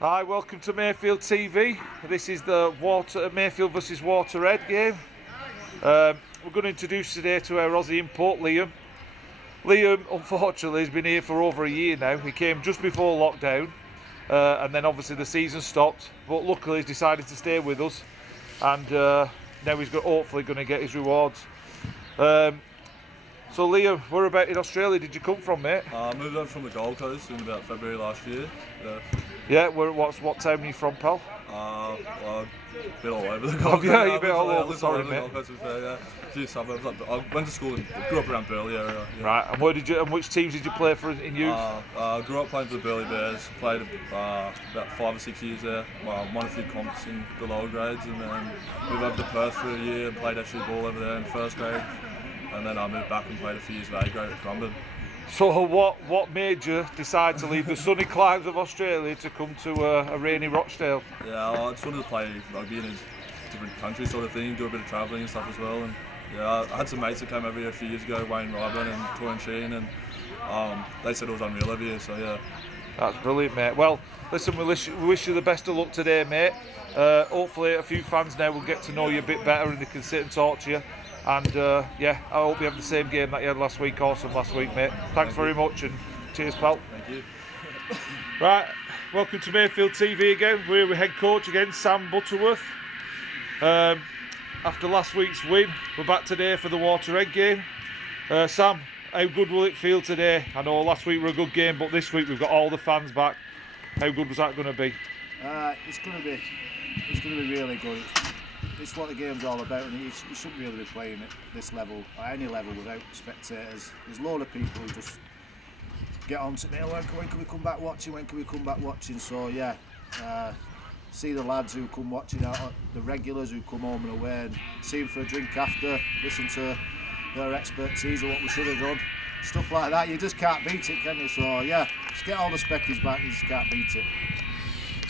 Hi, welcome to Mayfield TV. This is the Mayfield versus Waterhead game. We're going to introduce today to our Aussie import, Liam. Liam, unfortunately, has been here for over a year now. He came just before lockdown, and then obviously the season stopped. But luckily, he's decided to stay with us, and now he's hopefully going to get his rewards. So Liam, where about in Australia did you come from, mate? I moved over from the Gold Coast in about February last year. Yeah, what town are you from, pal? Well, a bit all over the Gold Coast. Yeah, you've been all over, sorry, mate. mate. Gold Coast, yeah. A few suburbs. I went to school and grew up around Burley area. Yeah. Right, and which teams did you play for in youth? Grew up playing for the Burley Bears. Played about 5 or 6 years there. Won a few comps in the lower grades, and then moved over to Perth for a year and played actually ball over there in first grade. And then I moved back and played a few years of A grade at Crumben. So what made you decide to leave the sunny climes of Australia to come to a rainy Rochdale? Yeah, I just wanted to play rugby in a different country sort of thing, do a bit of travelling and stuff as well. And yeah, I had some mates that came over here a few years ago, Wayne Ryburn and Torin Sheen, and they said it was unreal over here, so yeah. That's brilliant, mate. Well, listen, we wish you the best of luck today, mate. Hopefully a few fans now will get to know you a bit better and they can sit and talk to you. And yeah, I hope you have the same game that you had last week. Awesome last week, mate. Thanks very much and cheers, pal. Thank you. Right, welcome to Mayfield TV again. We're with head coach again, Sam Butterworth. After last week's win, we're back today for the Waterhead game. Sam, how good will it feel today? I know last week were a good game, but this week we've got all the fans back. How good was that going to be? It's going to be really good. It's what the game's all about, and you shouldn't really be playing at this level, at any level, without spectators. There's a load of people who just get on to me, when can we come back watching, so yeah, see the lads who come watching, the regulars who come home and away, and see them for a drink after, listen to their expertise of what we should have done, stuff like that. You just can't beat it, can you? So yeah, just get all the speckies back, you just can't beat it.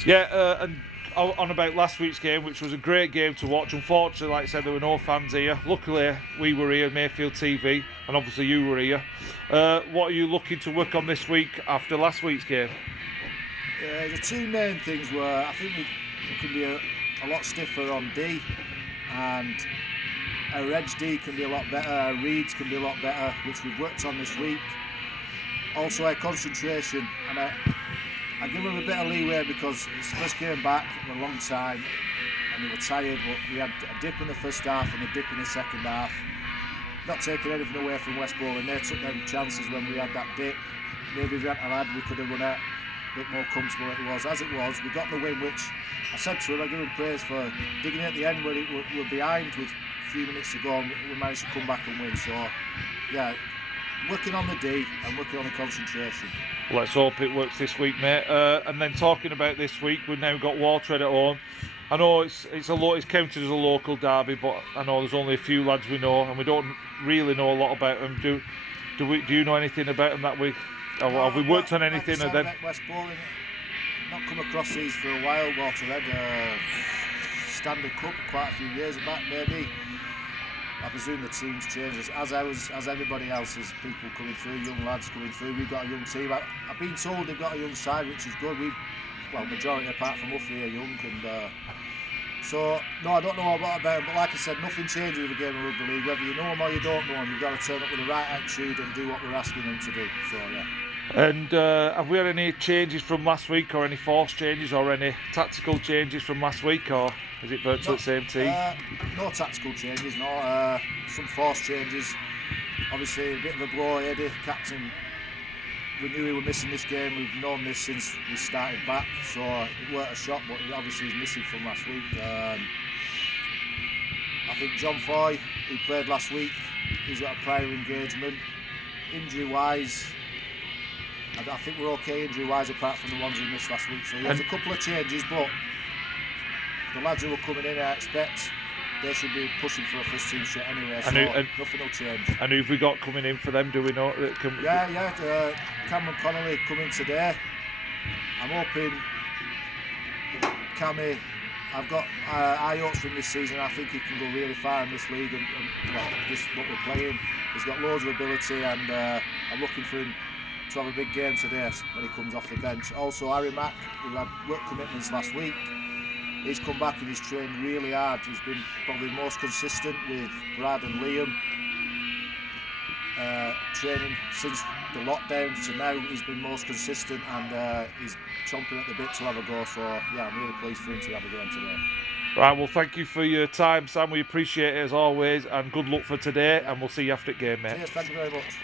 Yeah, and on about last week's game, which was a great game to watch. Unfortunately, like I said, there were no fans here. Luckily, we were here, Mayfield TV, and obviously you were here. What are you looking to work on this week after last week's game? The two main things were, I think we can be a lot stiffer on D, and our edge D can be a lot better, our reads can be a lot better, which we've worked on this week. Also our concentration, and I give them a bit of leeway because it's the first game back in a long time and they were tired, but we had a dip in the first half and a dip in the second half. Not taking anything away from West Ball, and they took them chances when we had that dip. Maybe if we hadn't had, we could have run out a bit more comfortable than it was. As it was, we got the win, which I said to him, I give him praise for digging at the end when we're behind with a few minutes to go, and we managed to come back and win. So yeah, working on the D and working on the concentration. Let's hope it works this week, mate. And then talking about this week, we've now got Waterhead at home. I know it's counted as a local derby, but I know there's only a few lads we know, and we don't really know a lot about them. Do you know anything about them that week? Have we worked on anything? Like West Bowling, not come across these for a while. Waterhead, Standard Cup quite a few years back, maybe. I presume the team's changed as everybody else's, people coming through, young lads coming through. We've got a young team. I've been told they've got a young side, which is good. Majority apart from Uffley are young, and so no, I don't know a lot about them. But like I said, nothing changes with the game of rugby league. Whether you know them or you don't know them, you've got to turn up with the right attitude and do what we're asking them to do. So yeah. And have we had any changes from last week, or any force changes, or any tactical changes from last week, or is it virtually the same team? No tactical changes, no. Some force changes. Obviously, a bit of a blow. Eddie, captain, we knew we were missing this game. We've known this since we started back, so it weren't a shock, but obviously he's missing from last week. I think John Foy, who played last week, he's got a prior engagement. Injury-wise, I think we're okay injury-wise apart from the ones we missed last week. So he has a couple of changes, but the lads who are coming in, I expect they should be pushing for a first team shot anyway, so nothing will change. And who've we got coming in for them, do we know? Cameron Connolly coming today. I'm hoping Cammy, I've got high hopes from this season. I think he can go really far in this league and this what we're playing. He's got loads of ability, and I'm looking for him to have a big game today when he comes off the bench. Also, Harry Mack, who had work commitments last week, he's come back and he's trained really hard. He's been probably most consistent with Brad and Liam. Training since the lockdown to now, he's been most consistent, and he's chomping at the bit to have a go. So yeah, I'm really pleased for him to have a game today. Right, well, thank you for your time, Sam. We appreciate it as always, and good luck for today. And we'll see you after the game, mate. Cheers, thank you very much.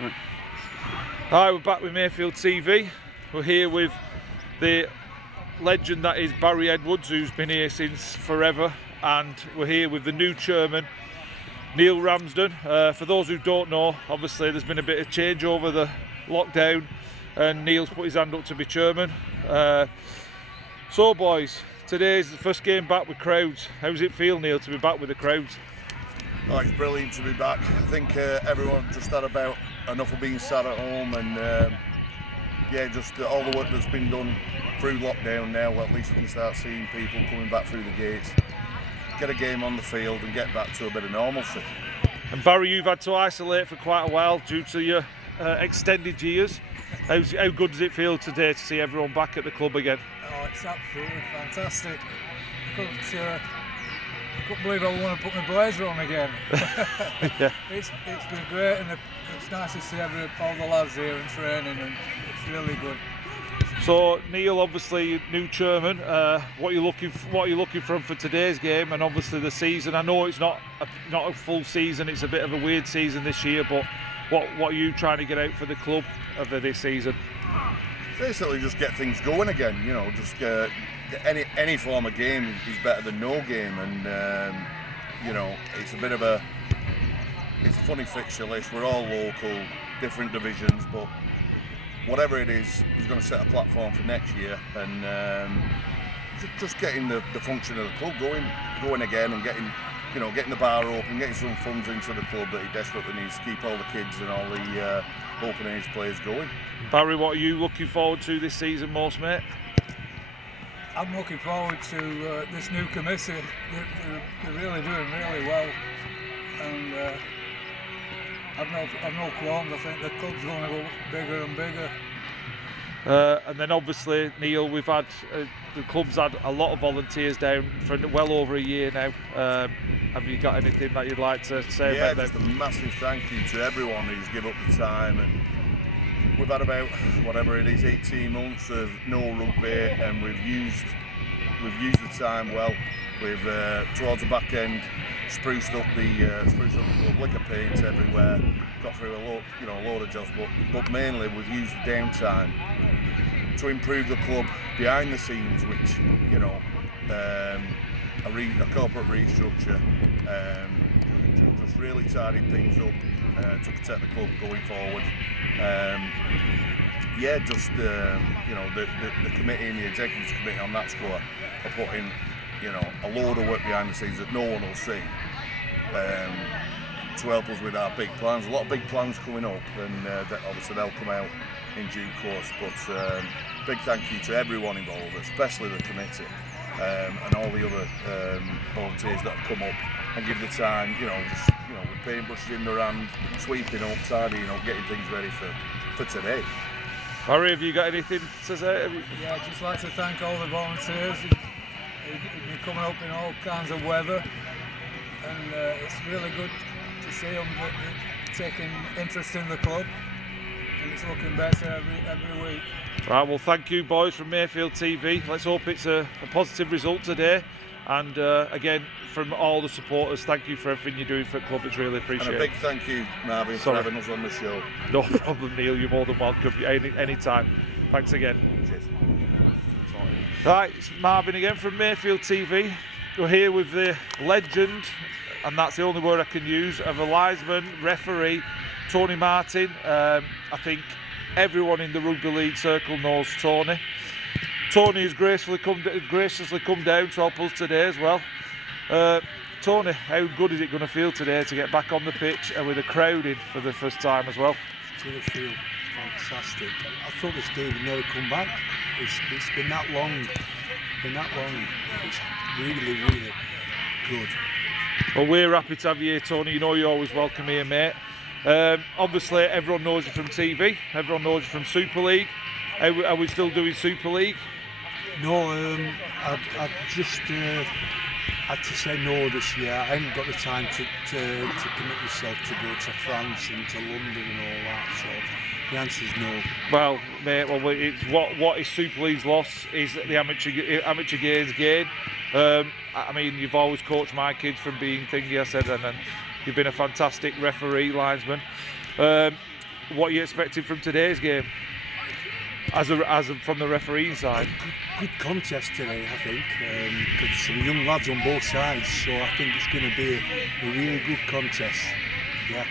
Right. Hi, we're back with Mayfield TV. We're here with the legend that is Barry Edwards, who's been here since forever, and we're here with the new chairman, Neil Ramsden. For those who don't know, obviously there's been a bit of change over the lockdown, and Neil's put his hand up to be chairman. So boys, today's the first game back with crowds. How does it feel, Neil, to be back with the crowds? Oh, it's brilliant to be back. I think everyone just had about enough of being sat at home, and yeah, just all the work that's been done through lockdown now. At least we can start seeing people coming back through the gates, get a game on the field and get back to a bit of normalcy. And Barry, you've had to isolate for quite a while due to your extended years. How good does it feel today to see everyone back at the club again? Oh, it's absolutely fantastic. I couldn't believe I want to put my blazer on again. Yeah. It's been great, and it's nice to see all the lads here in training, and it's really good. So Neil, obviously new chairman. What are you looking for today's game, and obviously the season? I know it's not a full season; it's a bit of a weird season this year. But what are you trying to get out for the club over this season? Basically, just get things going again. You know, just any form of game is better than no game, and you know, it's a funny fixture list. We're all local, different divisions, but whatever it is going to set a platform for next year, and just getting the function of the club going again, and getting the bar open, getting some funds into the club that he desperately needs to keep all the kids and all the open age players going. Barry, what are you looking forward to this season most, mate? I'm looking forward to this new committee. They're really doing really well, and I've no qualms. I think the club's going to go bigger and bigger. And then obviously, Neil, we've had the club's had a lot of volunteers down for well over a year now. Have you got anything that you'd like to say about that? Yeah, just a massive thank you to everyone who's given up the time. And we've had about, whatever it is, 18 months of no rugby, and we've used the time well. We've towards the back end spruced up the club, liquor paint everywhere, got through a load of jobs, but mainly we've used the downtime to improve the club behind the scenes, which, you know, a corporate restructure, just really tidied things up to protect the club going forward. Yeah, just you know, the committee and the executive committee on that score are putting, you know, a load of work behind the scenes that no one will see, to help us with our big plans. A lot of big plans coming up, and obviously they'll come out in due course. But big thank you to everyone involved, especially the committee, and all the other volunteers that have come up and give the time. You know, just, you know, with paintbrushes in their hand, sweeping up, tidying up, getting things ready for today. Barry, have you got anything to say? Yeah, I'd just like to thank all the volunteers. They've been coming up in all kinds of weather, and it's really good to see them taking interest in the club, and it's looking better every week. Right, well, thank you, boys, from Mayfield TV. Let's hope it's a positive result today. And again, from all the supporters, thank you for everything you're doing for the club. It's really appreciated. And a big thank you, Marvin, for having us on the show. No problem, Neil. You're more than welcome any time. Thanks again. Cheers. Right, it's Marvin again from Mayfield TV. We're here with the legend, and that's the only word I can use, of a linesman, referee, Tony Martin. I think everyone in the rugby league circle knows Tony. Tony has graciously come down to help us today as well. Tony, how good is it going to feel today to get back on the pitch and with a crowd in for the first time as well? It's going to feel fantastic. I thought this day would never come back. It's been that long. It's really, really good. Well, we're happy to have you here, Tony. You know you're always welcome here, mate. Obviously, everyone knows you from TV. Everyone knows you from Super League. Are we still doing Super League? No, I just had to say no this year. I haven't got the time to commit myself to go to France and to London and all that. So the answer is no. Well, mate, it's what is Super League's loss is the amateur games gain. I mean, you've always coached my kids from being thingy, I said, and then you've been a fantastic referee, linesman. What are you expecting from today's game? From the refereeing side? Good contest today, I think, because some young lads on both sides, so I think it's going to be a really good contest. Yeah.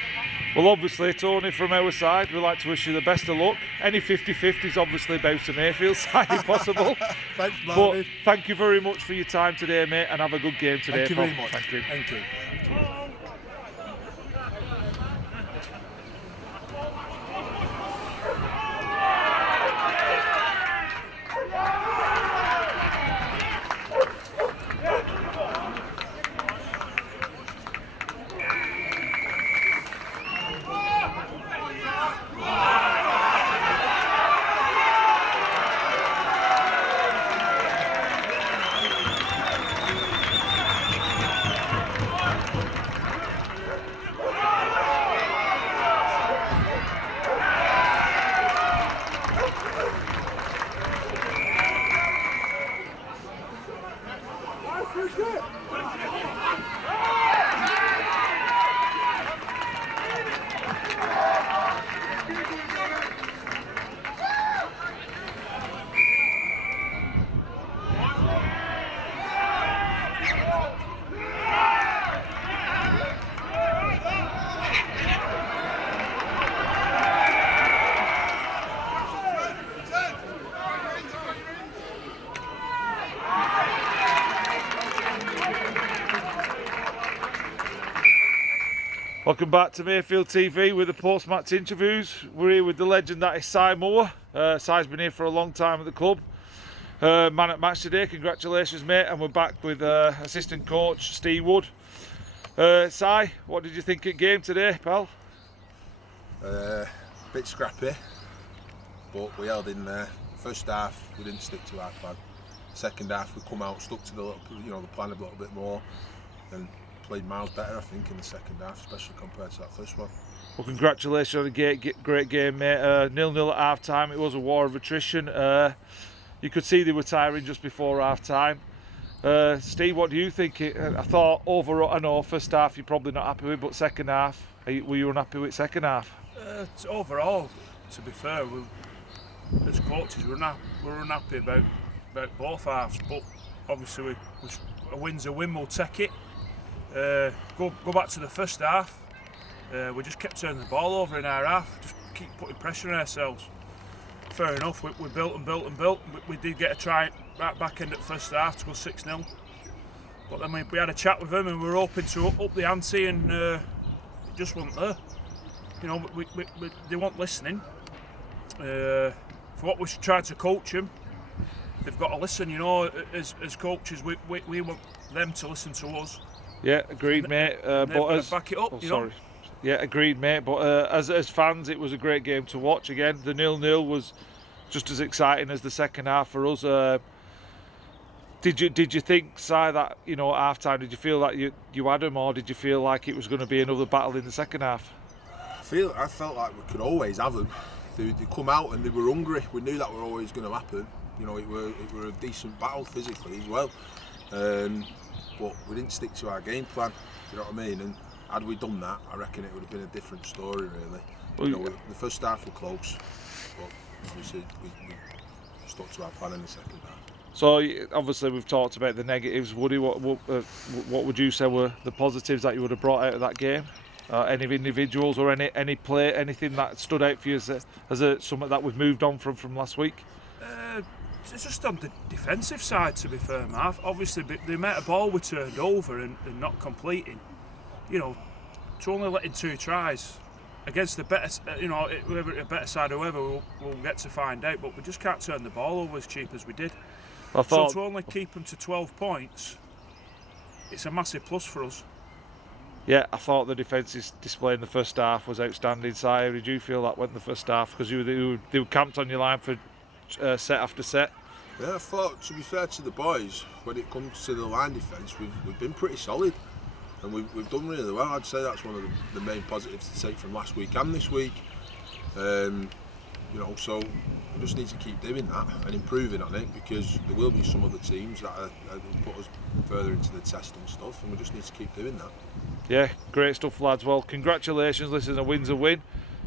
Well, obviously, Tony, from our side, we'd like to wish you the best of luck. Any 50-50s obviously bounce to Mayfield side if possible. Thanks, But Marty. thank you very much for your time today, mate, and have a good game today. Thank you very much. Thank you. Thank you. Welcome back to Mayfield TV with the post-match interviews. We're here with the legend that is Si Moore. Si's been here for a long time at the club. Man at match today, congratulations mate. And we're back with assistant coach Steve Wood. Si, what did you think of the game today, pal? Bit scrappy, but we held in there. First half we didn't stick to our plan. Second half we come out, stuck to the plan a little bit more, and played miles better, I think, in the second half, especially compared to that first one. Well, congratulations on a great game, mate. 0-0 at half time. It was a war of attrition. You could see they were tiring just before half time. Steve, what do you think? I thought overall, I know first half you're probably not happy with, but second half, were you unhappy with second half? Overall, to be fair, as coaches, we're unhappy about both halves, but obviously a win's a win, we'll take it. Go back to the first half. We just kept turning the ball over in our half, just keep putting pressure on ourselves. Fair enough, we built and built and built. We did get a try right back end at the first half to go 6-0. But then we had a chat with them and we were hoping to up the ante, and it just wasn't there. You know, they weren't listening. For what we tried to coach them, they've got to listen. You know, as coaches, we want them to listen to us. Yeah, agreed, mate. But as back it up, sorry. Yeah, agreed, mate. But as fans, it was a great game to watch. Again, the 0-0 was just as exciting as the second half for us. Did you think, Si, that at half time, did you feel that you had them, or did you feel like it was going to be another battle in the second half? I felt like we could always have them. They come out and they were hungry. We knew that were always going to happen. You know, it were a decent battle physically as well. But we didn't stick to our game plan, you know what I mean? And had we done that, I reckon it would have been a different story, really. Well, the first half were close, but obviously we stuck to our plan in the second half. So obviously we've talked about the negatives. Woody, what would you say were the positives that you would have brought out of that game? Any individuals or any play, anything that stood out for you as something that we've moved on from last week? It's just on the defensive side, to be fair, Marv. Obviously, the amount of ball we turned over and not completing, to only letting 2 tries against the better, whoever the better side, whoever we'll get to find out. But we just can't turn the ball over as cheap as we did. So to only keep them to 12 points, it's a massive plus for us. Yeah, I thought the defence's display in the first half was outstanding. Si, how did you feel that went in the first half? Because they were camped on your line for set after set. Yeah, I thought, to be fair to the boys, when it comes to the line defence, we've been pretty solid, and we've done really well. I'd say that's one of the main positives to take from last week and this week. You know, so we just need to keep doing that and improving on it, because there will be some other teams that will put us further into the test and stuff, and we just need to keep doing that. Yeah, great stuff, lads. Well, congratulations. Listen, a win's a win.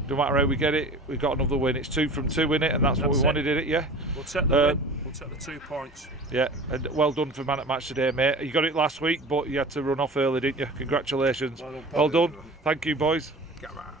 No matter how we get it, we've got another win. It's 2 from 2 in it, and that's what we wanted in it, yeah? We'll take the win. We'll take the 2 points. Yeah, and well done for man at match today, mate. You got it last week, but you had to run off early, didn't you? Congratulations. Well done. Well done. Thank you, boys. Come on.